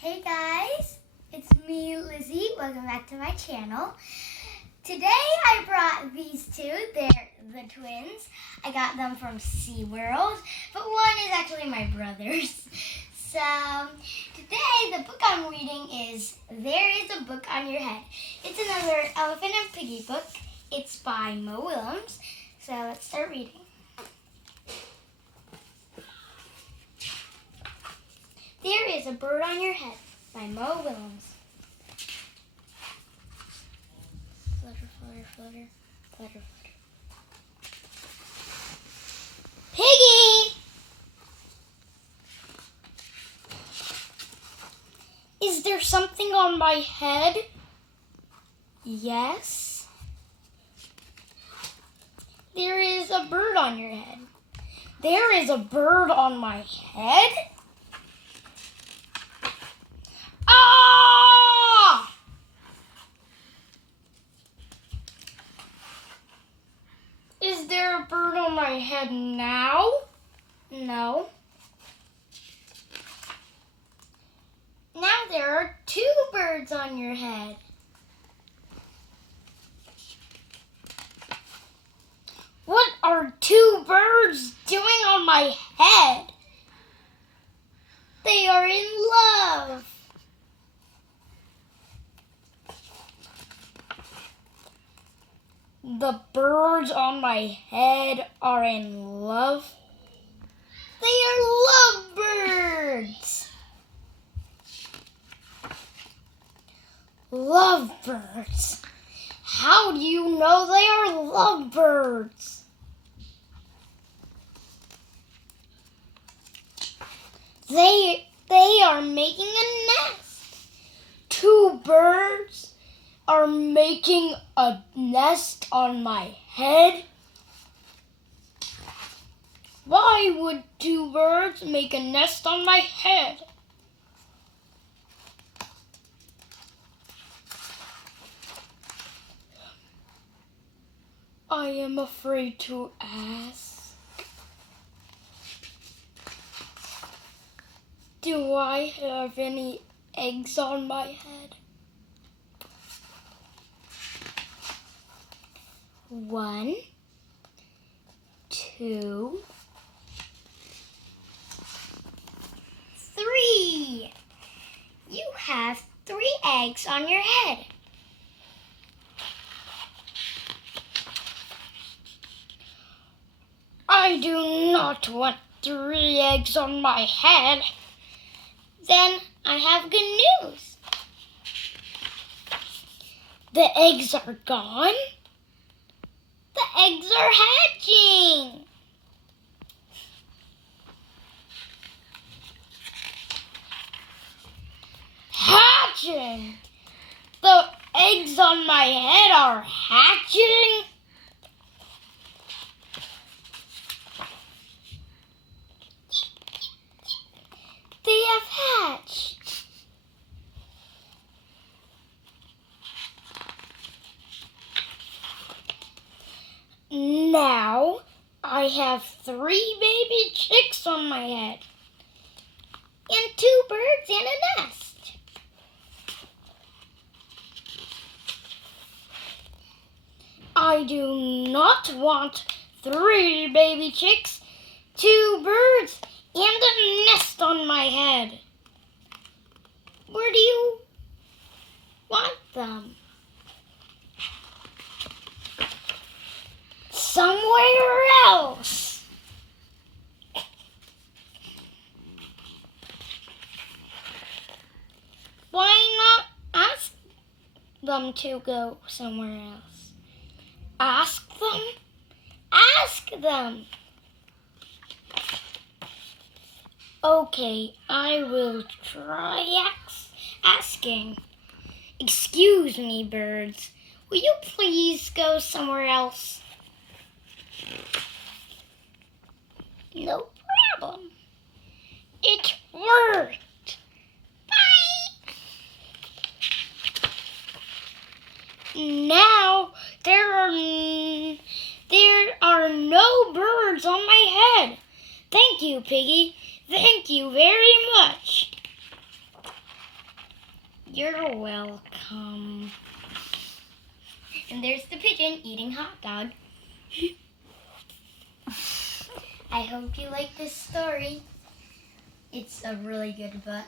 Hey guys, it's me, Lizzy. Welcome back to my channel. Today I brought these two. They're the twins. I got them from SeaWorld, but one is actually my brother's. So today the book I'm reading is There Is a Book on Your Head. It's another Elephant and Piggie book. It's by Willems. So let's start reading. There is a bird on your head by Willems. Flutter, flutter, flutter, flutter, flutter. Piggie! Is there something on my head? Yes. There is a bird on your head. There is a bird on my head? Ah! Is there a bird on my head now? No. Now there are two birds on your head. What are two birds doing on my head? They are in love. The birds on my head are in love. They are lovebirds. Lovebirds. How do you know they are lovebirds? They are making a nest. Two birds are making a nest on my head. Why would two birds make a nest on my head? I am afraid to ask. Do I have any eggs on my head? 1, 2, 3. You have 3 eggs on your head. I do not want 3 eggs on my head. Then I have good news. The eggs are gone. The eggs are hatching. Hatching? The eggs on my head are hatching? They have hatched. Now I have 3 baby chicks on my head and 2 birds in a nest. I do not want 3 baby chicks, 2 birds, and a nest on my head. Where do you want them? Somewhere else. Why not ask them to go somewhere else? Ask them? Ask them. Okay, I will try asking. Excuse me, birds. Will you please go somewhere else? No problem. It worked. Bye. Now there are no birds on my head. Thank you, Piggie. Thank you very much. You're welcome. And there's the pigeon eating hot dog. I hope you like this story. It's a really good book.